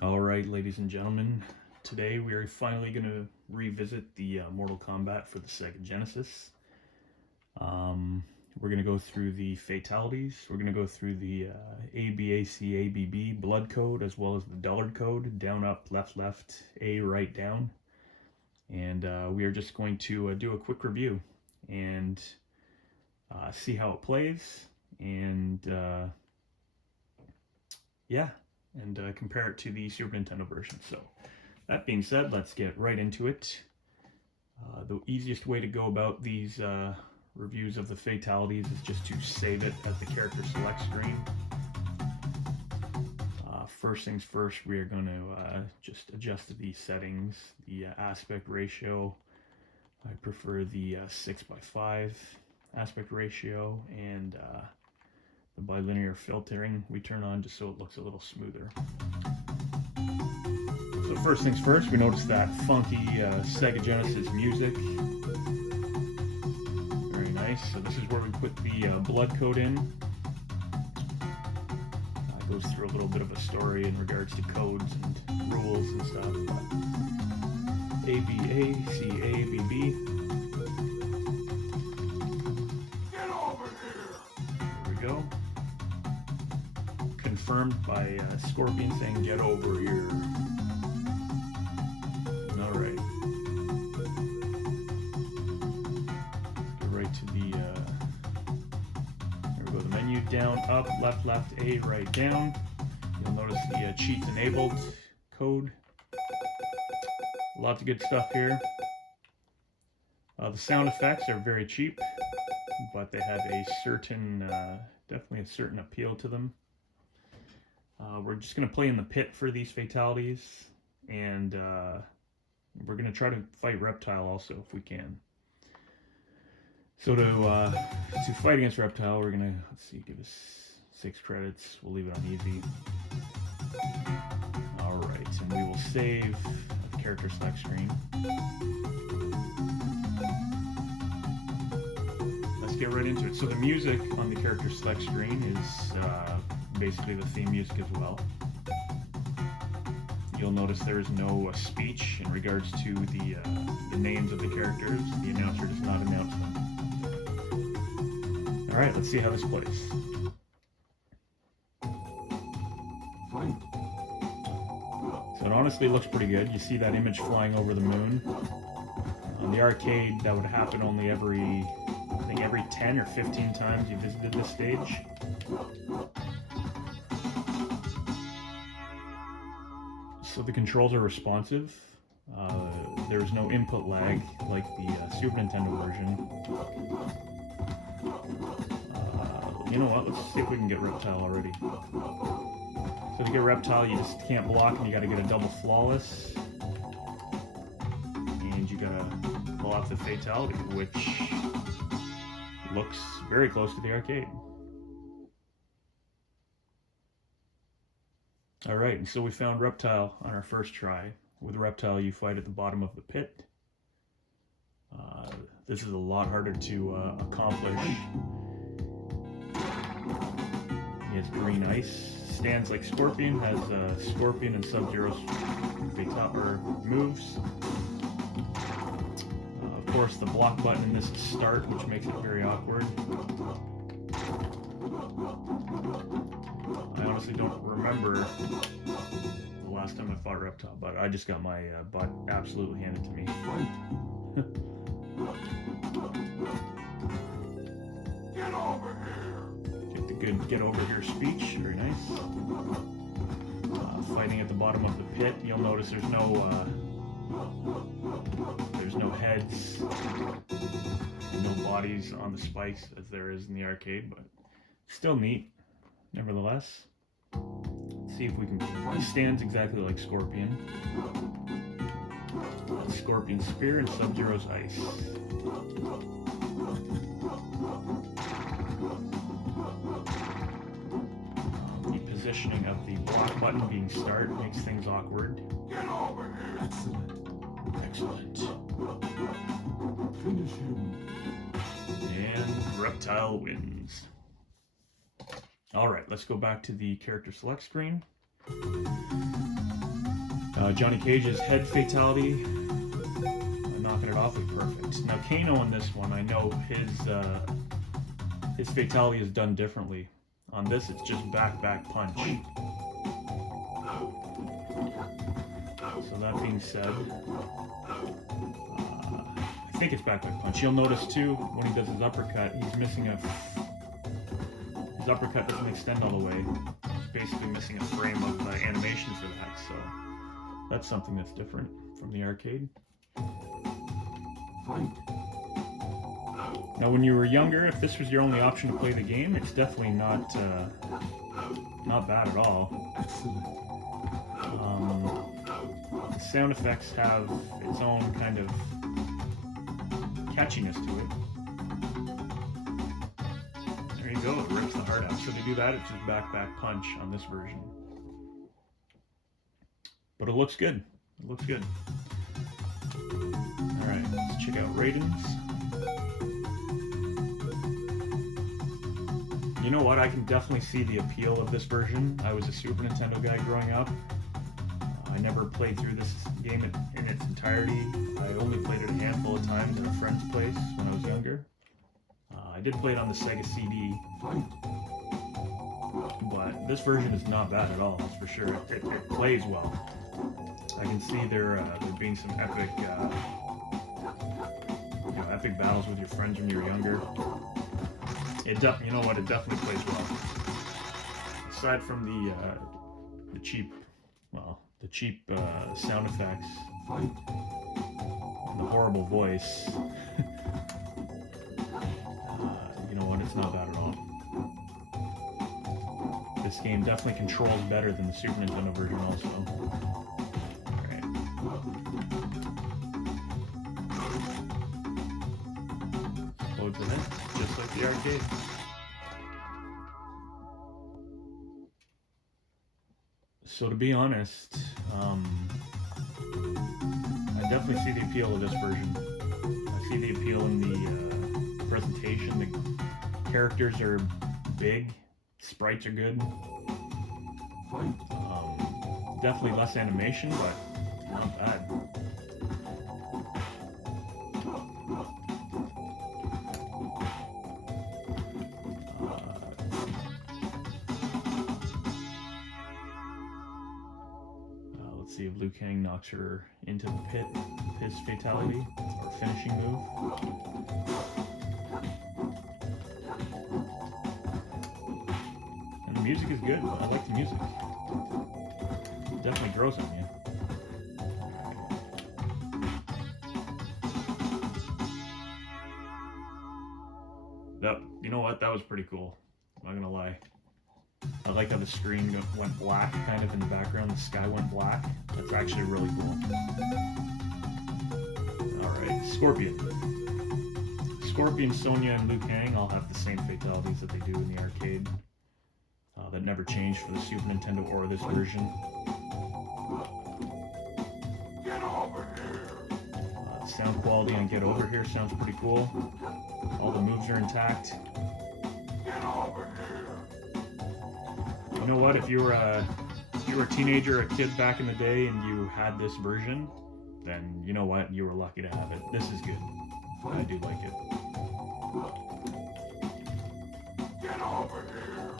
Alright, ladies and gentlemen, today we are finally going to revisit the Mortal Kombat for the Sega Genesis. We're going to go through the fatalities, we're going to go through the ABACABB blood code, as well as the dullard code, down, up, left, left, A, right, down. And we are just going to do a quick review and see how it plays, and yeah. And compare it to the Super Nintendo version. So, that being said, let's get right into it. The easiest way to go about these reviews of the fatalities is just to save it at the character select screen. First things first, we are going to just adjust the settings, the aspect ratio. I prefer the 6:5 aspect ratio, and the bilinear filtering we turn on just so it looks a little smoother. So first things first, we notice that funky Sega Genesis music. Very nice. So this is where we put the blood code in. It goes through a little bit of a story in regards to codes and rules and stuff. ABACABB. Get over here! There we go. Confirmed by Scorpion saying, "Get over here." Alright. Go right to the, there we go, the menu, down, up, left, left, A, right, down. You'll notice the cheats enabled code. Lots of good stuff here. The sound effects are very cheap, but they have a certain, definitely a certain appeal to them. We're just going to play in the pit for these fatalities, and we're going to try to fight Reptile also if we can. So to fight against Reptile, we're going to, let's see, give us 6 credits. We'll leave it on easy. Alright, and we will save the character select screen. Let's get right into it. So the music on the character select screen is basically the theme music as well. You'll notice there is no speech in regards to the names of the characters. The announcer does not announce them. Alright, let's see how this plays. Fight. So it honestly looks pretty good. You see that image flying over the moon. On the arcade, that would happen only every, I think every 10 or 15 times you visited this stage. So the controls are responsive. There's no input lag like the Super Nintendo version. You know what? Let's see if we can get Reptile already. So to get Reptile, you just can't block, and you got to get a double flawless, and you gotta pull off the fatality, which looks very close to the arcade. Alright, and so we found Reptile on our first try. With Reptile, you fight at the bottom of the pit. This is a lot harder to accomplish. He has green ice, stands like Scorpion, has Scorpion and Sub-Zero's moves. Of course, the block button in this is start, which makes it very awkward. I honestly don't remember the last time I fought Reptile, but I just got my butt absolutely handed to me. Get over here! Get the good "get over here" speech, very nice. Fighting at the bottom of the pit, you'll notice there's no heads, and no bodies on the spikes as there is in the arcade, but still neat, nevertheless. Let's see if we can. He stands exactly like Scorpion. Scorpion's spear and Sub-Zero's ice. The positioning of the block button being start makes things awkward. Get over here! Excellent. Excellent. Finish him. And Reptile wins. Alright, let's go back to the character select screen. Johnny Cage's head fatality, knocking it off was perfect. Now Kano in this one, I know his fatality is done differently. On this, it's just back punch. So that being said, I think it's back punch. You'll notice too when he does his uppercut, he's missing his uppercut doesn't extend all the way. He's basically missing a frame of animation for that. So that's something that's different from the arcade. Now, when you were younger, if this was your only option to play the game, it's definitely not bad at all. The sound effects have its own kind of catchiness to it. There you go, it rips the heart out. So to do that, it's just back punch on this version. But it looks good. It looks good. Alright, let's check out ratings. You know what, I can definitely see the appeal of this version. I was a Super Nintendo guy growing up. I never played through this game in its entirety. I only played it a handful of times at a friend's place when I was younger. I did play it on the Sega CD, but this version is not bad at all, that's for sure. It plays well. I can see there being some epic, epic battles with your friends when you were younger. You know what? It definitely plays well. Aside from the cheap sound effects and the horrible voice, you know what? It's not bad at all. This game definitely controls better than the Super Nintendo version, also. Alright. Loads of it, just like the arcade. So to be honest, I definitely see the appeal of this version. I see the appeal in the presentation. The characters are big, sprites are good. Definitely less animation, but not bad. Let's see if Liu Kang knocks her into the pit, his fatality, or finishing move. And the music is good. I like the music. It definitely grows on you. You know what? That was pretty cool. I'm not gonna lie. I like how the screen went black, kind of in the background. The sky went black. That's actually really cool. Alright, Scorpion. Scorpion, Sonya, and Liu Kang all have the same fatalities that they do in the arcade. That never changed for the Super Nintendo or this version. Get over here! Sound quality on Get Over Here sounds pretty cool. All the moves are intact. Get over here! You know what? If you were a teenager or a kid back in the day and you had this version, then you know what? You were lucky to have it. This is good. I do like it. Get over here!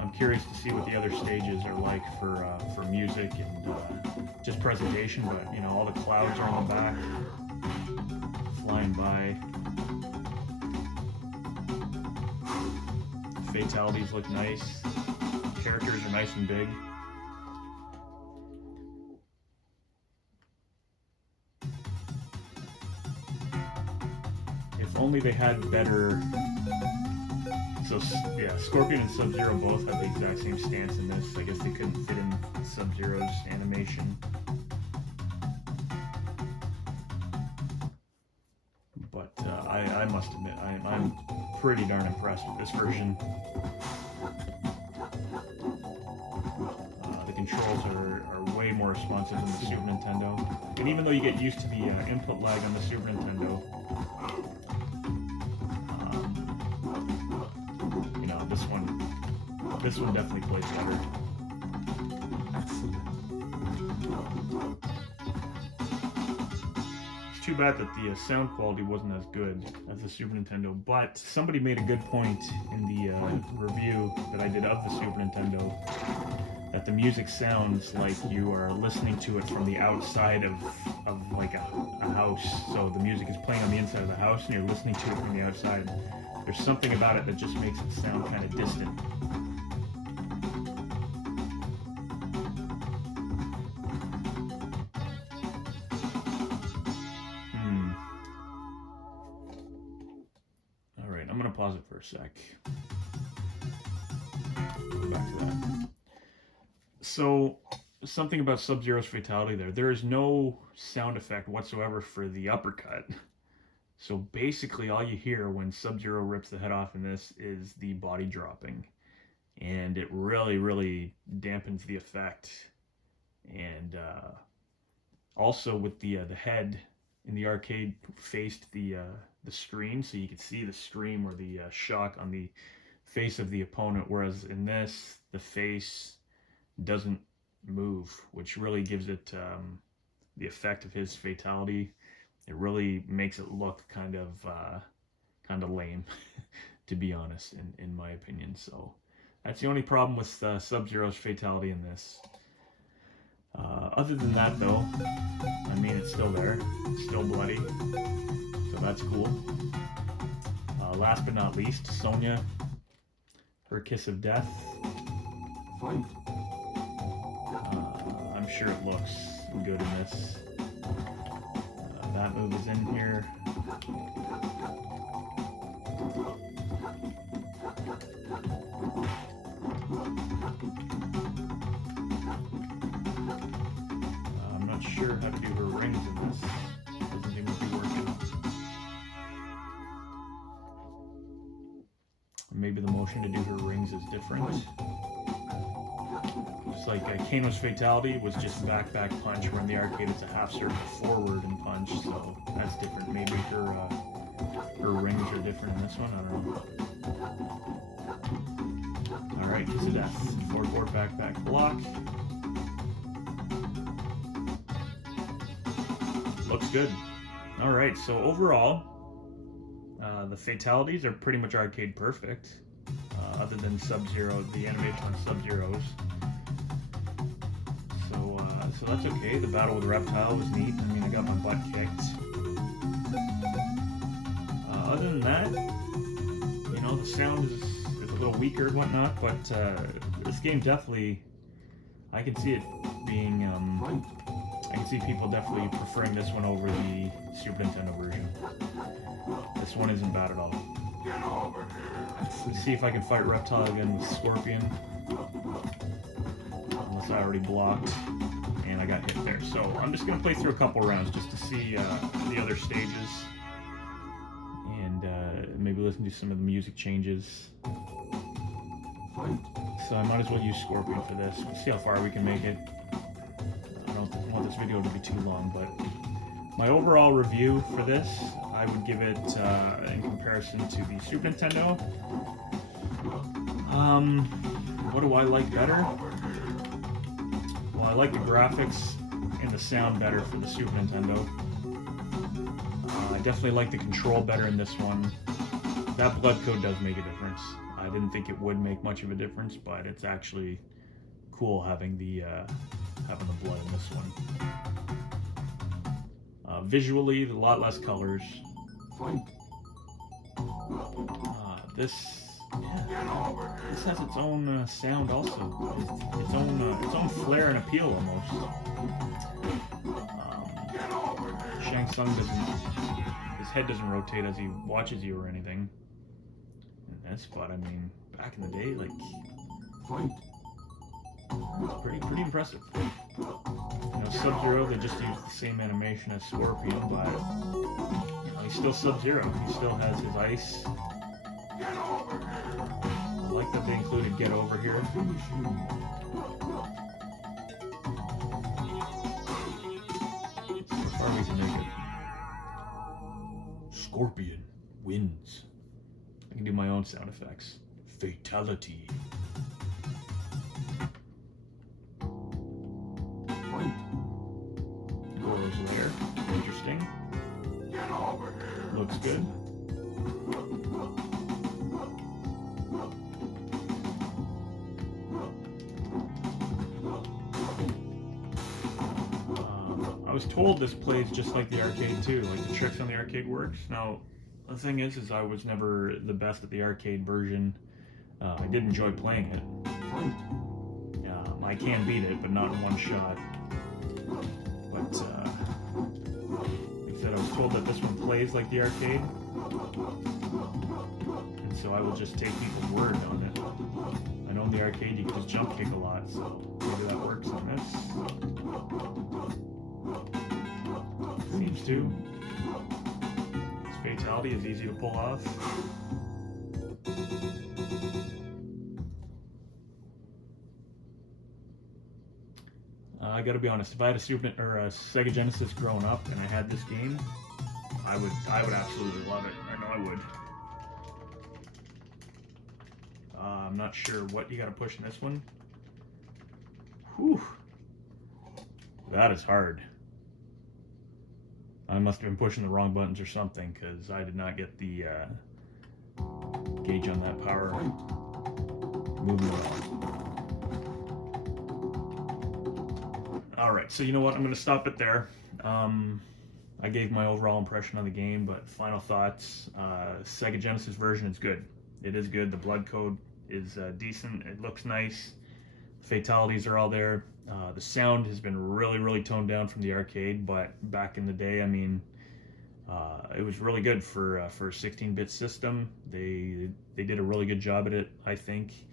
I'm curious to see what the other stages are like for music and just presentation, but you know, all the clouds are in the back, flying by. Fatalities look nice. Characters are nice and big. If only they had better... So, yeah, Scorpion and Sub-Zero both have the exact same stance in this. I guess they couldn't fit in Sub-Zero's animation. But I must admit, I'm pretty darn impressed with this version. The controls are way more responsive than the Super Nintendo. And even though you get used to the input lag on the Super Nintendo, you know, this one definitely plays better. It's too bad that the sound quality wasn't as good as the Super Nintendo, but somebody made a good point in the review that I did of the Super Nintendo, that the music sounds like you are listening to it from the outside of like a house. So the music is playing on the inside of the house and you're listening to it from the outside. There's something about it that just makes it sound kind of distant. Alright, I'm going to pause it for a sec. Go back to that. So, something about Sub-Zero's fatality there. There is no sound effect whatsoever for the uppercut. So basically all you hear when Sub-Zero rips the head off in this is the body dropping. And it really, really dampens the effect. And also with the head in the arcade faced the screen, so you could see the scream or the shock on the face of the opponent, whereas in this, the face doesn't move, which really gives it the effect of his fatality. It really makes it look kind of lame, to be honest, in my opinion. So that's the only problem with Sub-Zero's fatality in this. Other than that, though, I mean, it's still there. It's still bloody. So that's cool. Last but not least, Sonya. Her kiss of death. I'm sure it looks good in this. That move is in here. I'm not sure how to do her rings in this. Doesn't seem to be working. Maybe the motion to do her rings is different. Just like Kano's fatality was just back punch, where in the arcade it's a half circle forward and punch, so that's different. Maybe her rings are different in this one, I don't know. Alright, kiss of death. Forward, back, block. Looks good. Alright, so overall, the fatalities are pretty much arcade perfect, other than Sub-Zero, the animation on Sub-Zero's. So that's okay. The battle with Reptile was neat. I mean, I got my butt kicked. Other than that, you know, the sound is a little weaker and whatnot, but this game definitely, I can see it being, I can see people definitely preferring this one over the Super Nintendo version. This one isn't bad at all. Let's see if I can fight Reptile again with Scorpion. Unless I already blocked. And I got hit there. So I'm just going to play through a couple rounds just to see the other stages. And maybe listen to some of the music changes. So I might as well use Scorpion for this. We'll see how far we can make it. I don't want this video to be too long, but my overall review for this, I would give it, in comparison to the Super Nintendo, what do I like better? Well, I like the graphics and the sound better for the Super Nintendo. I definitely like the control better in this one. That blood code does make a difference. I didn't think it would make much of a difference, but it's actually cool having the blood in this one. Visually, a lot less colors. This has its own sound also. Its own flair and appeal almost. Shang Tsung his head doesn't rotate as he watches you or anything. In this, but I mean, back in the day, like, it's pretty impressive. You know, Sub-Zero, they just used the same animation as Scorpion, but you know, he's still Sub-Zero. He still has his ice. I like that they included Get Over Here. So far we can make it. Scorpion wins. I can do my own sound effects. Fatality. looks good. I was told this plays just like the arcade too, like the tricks on the arcade works. Now, the thing is I was never the best at the arcade version. I did enjoy playing it. I can beat it, but not in one shot. But like I said, I was told that this one plays like the arcade, and so I will just take people's word on it. I know in the arcade you can just jump kick a lot, so maybe that works on this. Seems to. This fatality is easy to pull off. I gotta be honest, if I had a Sega Genesis growing up and I had this game, I would absolutely love it. I know I would. I'm not sure what you gotta push in this one. Whew. That is hard. I must have been pushing the wrong buttons or something, because I did not get the gauge on that power moving around. Alright, so you know what? I'm going to stop it there. I gave my overall impression on the game, but final thoughts. Sega Genesis version is good. It is good. The blood code is decent. It looks nice. Fatalities are all there. The sound has been really, really toned down from the arcade, but back in the day, I mean, it was really good for a 16-bit system. They did a really good job at it, I think.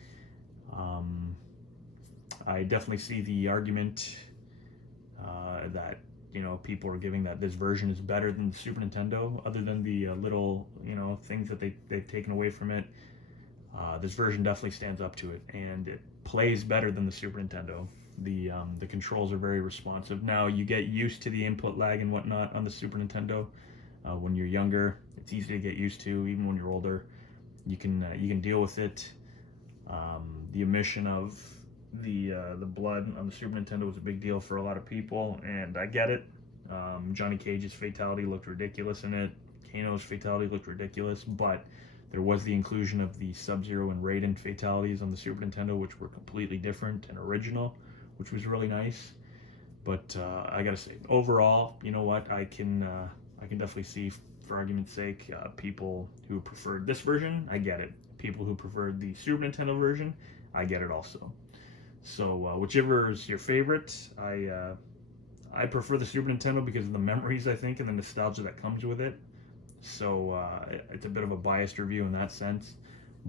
I definitely see the argument that people are giving that this version is better than the Super Nintendo, other than the little things that they've taken away from it. This version definitely stands up to it, and it plays better than the Super Nintendo. The controls are very responsive. Now you get used to the input lag and whatnot on the Super Nintendo. When you're younger, it's easy to get used to. Even when you're older, you can deal with it. The omission of the blood on the Super Nintendo was a big deal for a lot of people, and I get it. Johnny Cage's fatality looked ridiculous in it. Kano's fatality looked ridiculous, but there was the inclusion of the Sub-Zero and Raiden fatalities on the Super Nintendo, which were completely different and original, which was really nice. But I gotta say, overall, you know what? I can definitely see, for argument's sake, people who preferred this version. I get it. People who preferred the Super Nintendo version, I get it also. So whichever is your favorite, I prefer the Super Nintendo because of the memories, I think, and the nostalgia that comes with it. So it's a bit of a biased review in that sense.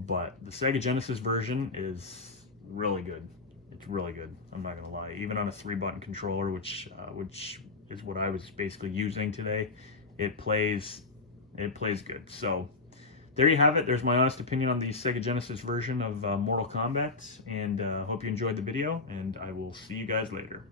But the Sega Genesis version is really good. It's really good. I'm not gonna lie. Even on a 3-button controller, which is what I was basically using today, it plays good. So there you have it. There's my honest opinion on the Sega Genesis version of Mortal Kombat, and hope you enjoyed the video, and I will see you guys later.